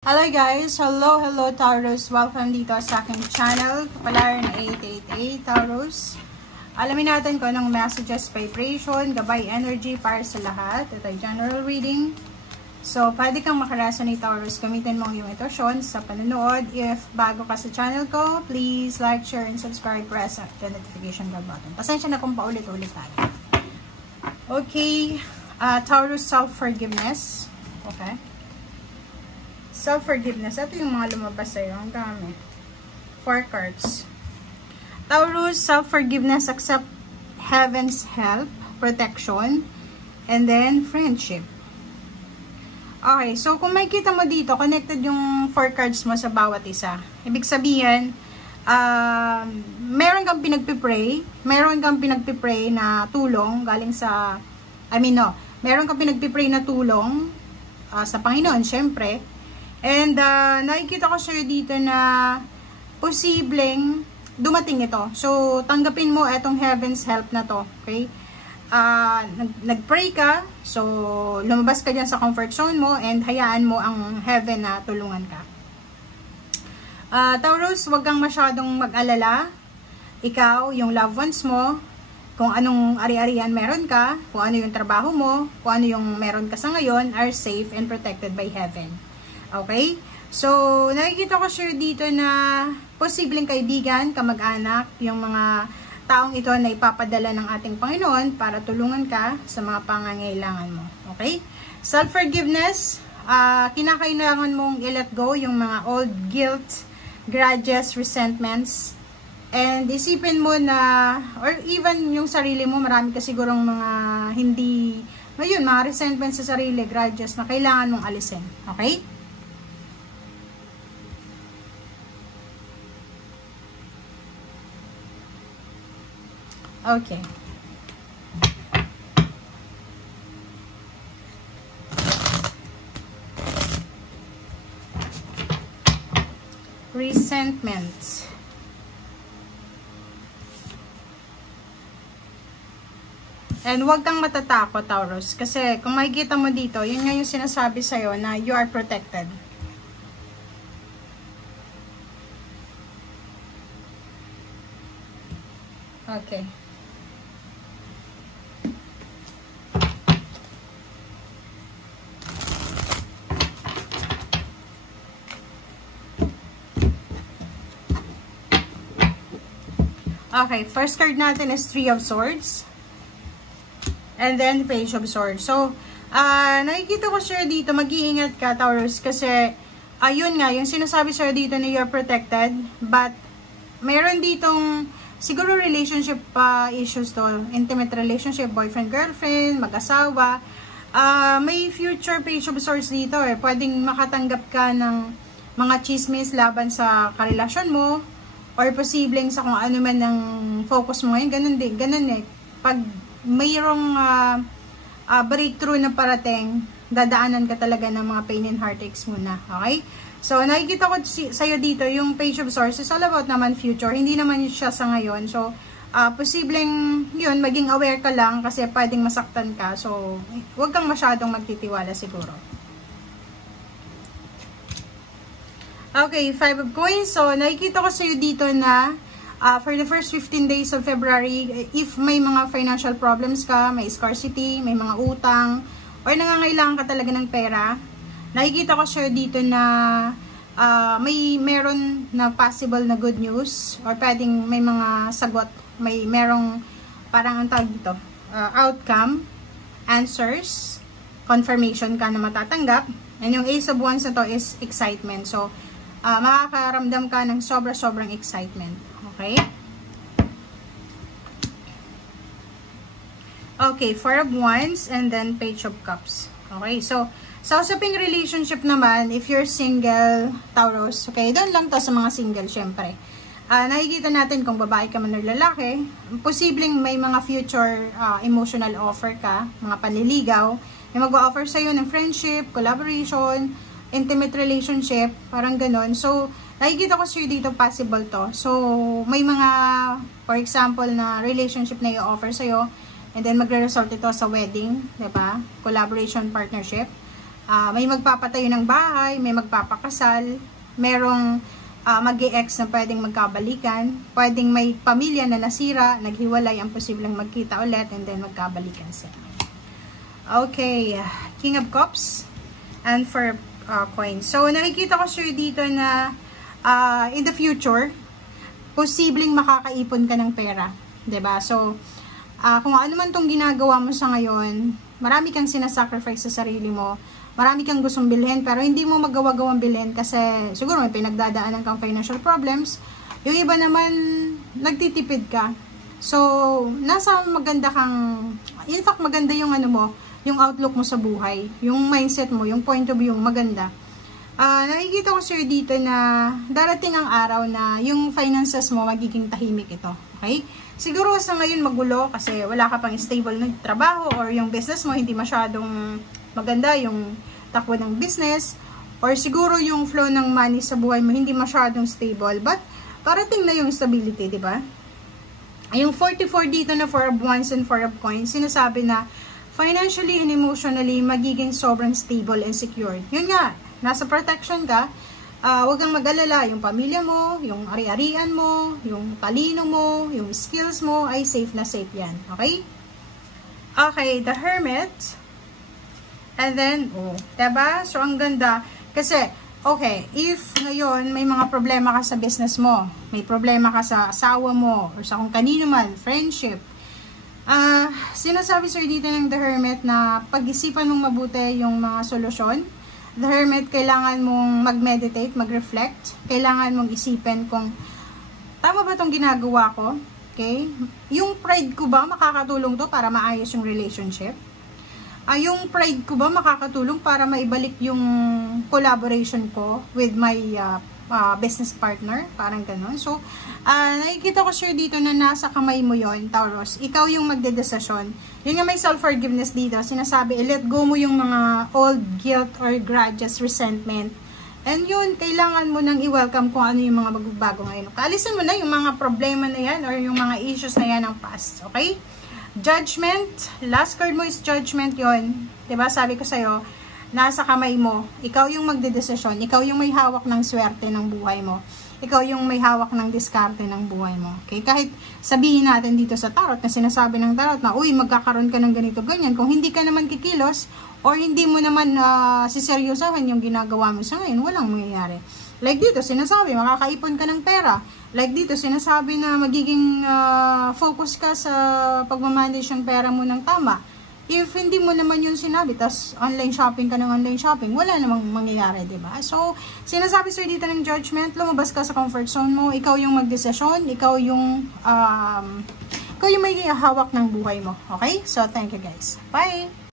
Hello guys! Hello Taurus! Welcome dito sa aking channel, Kapalaran 888 Taurus. Alamin natin kung anong messages, vibration, gabay energy para sa lahat. Ito ay general reading. So, pwede kang makarasa ni Taurus. Gamitin mo ang iyong intuition sa panonood. If bago ka sa channel ko, please like, share, and subscribe. Press the notification bell button. Pasensya na kung paulit-ulit tayo. Okay. Taurus, self-forgiveness. Okay. Self-forgiveness. Ito yung mga lumabas sa'yo. Ang dami. 4 cards. Taurus, self-forgiveness, accept heaven's help, protection, and then friendship. Okay, so kung makikita mo dito, connected yung 4 cards mo sa bawat isa. Ibig sabihin, meron kang pinagpipray na tulong galing sa, meron kang pinagpipray na tulong sa Panginoon, syempre. And nakikita ko sa'yo dito na posibleng dumating ito. So, tanggapin mo itong heaven's help na to. Okay? Nag-pray ka. So, lumabas ka dyan sa comfort zone mo and hayaan mo ang heaven na tulungan ka. Taurus, huwag kang masyadong mag-alala. Ikaw, yung loved ones mo, kung anong ari-arian meron ka, kung ano yung trabaho mo, kung ano yung meron ka sa ngayon, are safe and protected by heaven. Okay? So, nakikita ko sure dito na posibleng kaibigan, kamag-anak, yung mga taong ito na ipapadala ng ating Panginoon para tulungan ka sa mga pangangailangan mo. Okay? Self-forgiveness, kinakailangan mong i-let go yung mga old guilt, grudges, resentments, and isipin mo na, or even yung sarili mo, marami ka sigurong mga hindi, ngayon, mga resentments sa sarili, grudges na kailangan mong alisin. Okay? Okay. Resentment. And huwag kang matatakot, Taurus. Kasi kung makikita mo dito, yun nga yung sinasabi sa'yo na you are protected. Okay. Okay, first card natin is 3 of Swords. And then Page of Swords. So, nakikita ko sure dito, mag-iingat ka, Taurus, kasi, ayun nga, yung sinasabi sa'yo dito na you're protected, but, meron ditong, siguro relationship issues to, intimate relationship, boyfriend, girlfriend, mag-asawa, may future Page of Swords dito pwedeng makatanggap ka ng mga chismis laban sa karelasyon mo, or posibleng sa kung ano man ng focus mo ngayon, ganun pag mayroong breakthrough na parating, dadaanan ka talaga ng mga pain and heartaches muna, okay? So, nakikita ko sa'yo dito, yung Page of Swords is all about naman future, hindi naman siya sa ngayon. So, posibleng yun, maging aware ka lang kasi pwedeng masaktan ka. So, huwag kang masyadong magtitiwala siguro. Okay, 5 of Coins. So, nakikita ko sa'yo dito na for the first 15 days of February, if may mga financial problems ka, may scarcity, may mga utang, or nangangailangan ka talaga ng pera, nakikita ko sa'yo dito na meron na possible na good news, or pwedeng may mga sagot, merong parang ang tawag dito, outcome, answers, confirmation ka na matatanggap. And yung Ace of Wands na to is excitement. So, makakaramdam ka ng sobrang excitement. Okay? Okay, 4 of Wands and then Page of Cups. Okay, so, sa usaping relationship naman, if you're single, Taurus, okay, doon lang to sa mga single, syempre. Nakikita natin kung babae ka man o lalaki, posibleng may mga future emotional offer ka, mga panliligaw, may mag-offer sa'yo ng friendship, collaboration, intimate relationship, parang ganon. So, nakikita ko sa'yo dito possible to. So, may mga, for example, na relationship na i-offer sa'yo, and then magre-result ito sa wedding, diba? Collaboration, partnership. may magpapatayo ng bahay, may magpapakasal, merong mag-e-ex na pwedeng magkabalikan, pwedeng may pamilya na nasira, naghiwalay, ang posibleng magkita ulit, and then magkabalikan sila. Okay, King of Cups, and for coins. So, nakikita ko sure dito na in the future, posibleng makakaipon ka ng pera. 'Di ba? So, kung ano man tong ginagawa mo sa ngayon, marami kang sinasacrifice sa sarili mo, marami kang gustong bilhin, pero hindi mo magawa-gawang bilhin kasi siguro may pinagdadaanan kang financial problems. Yung iba naman, nagtitipid ka. So, nasa maganda kang, in fact, maganda yung ano mo, yung outlook mo sa buhay, yung mindset mo, yung point of view, maganda. Nakikita ko sir dito na darating ang araw na yung finances mo magiging tahimik ito. Okay? Siguro sa ngayon magulo kasi wala ka pang stable na trabaho or yung business mo hindi masyadong maganda yung takbo ng business or siguro yung flow ng money sa buhay mo hindi masyadong stable, but parating na yung stability, di ba? Yung 44 dito na 4 of wands and 4 of coins, sinasabi na financially and emotionally magiging sobrang stable and secure. Yun nga, nasa protection ka, huwag kang mag-alala, yung pamilya mo, yung ari-arian mo, yung talino mo, yung skills mo, ay safe na safe yan. Okay? Okay, the Hermit. And then, diba? So, ang ganda. Kasi, okay, if ngayon may mga problema ka sa business mo, may problema ka sa asawa mo, or sa kung kanino man, friendship, sinasabi sir dito ng the Hermit na pag-isipan mong mabuti yung mga solusyon. The Hermit, kailangan mong mag-meditate, mag-reflect. Kailangan mong isipin kung tama ba itong ginagawa ko? Okay? Yung pride ko ba makakatulong to para maayos yung relationship? Yung pride ko ba makakatulong para maibalik yung collaboration ko with my business partner? Parang ganun. So, nakikita ko sure dito na nasa kamay mo yon, Taurus. Ikaw yung magdedesisyon. Yun nga may self-forgiveness dito. Sinasabi, let go mo yung mga old guilt or grudges, resentment. And yun, kailangan mo nang i-welcome kung ano yung mga magbabago ngayon. Kaalisin mo na yung mga problema na yan or yung mga issues na yan ng past. Okay? Judgment. Last card mo is judgment yun. Diba? Sabi ko sa'yo, nasa kamay mo. Ikaw yung magdedesisyon. Ikaw yung may hawak ng swerte ng buhay mo. Ikaw yung may hawak ng diskarte ng buhay mo. Okay? Kahit sabihin natin dito sa tarot, na sinasabi ng tarot na, uy, magkakaroon ka ng ganito, ganyan. Kung hindi ka naman kikilos, or hindi mo naman siseryosahin yung ginagawa mo sa ngayon, walang mangyayari. Like dito, sinasabi, makakaipon ka ng pera. Like dito, sinasabi na magiging focus ka sa pagmamanage ng pera mo ng tama. If hindi mo naman yun sinabi, tas online shopping ka ng online shopping, wala namang mangyayari, diba? So, sinasabi sir dito ng judgment, lumabas ka sa comfort zone mo, ikaw yung magdesisyon, ikaw yung may hawak ng buhay mo. Okay? So, thank you guys. Bye!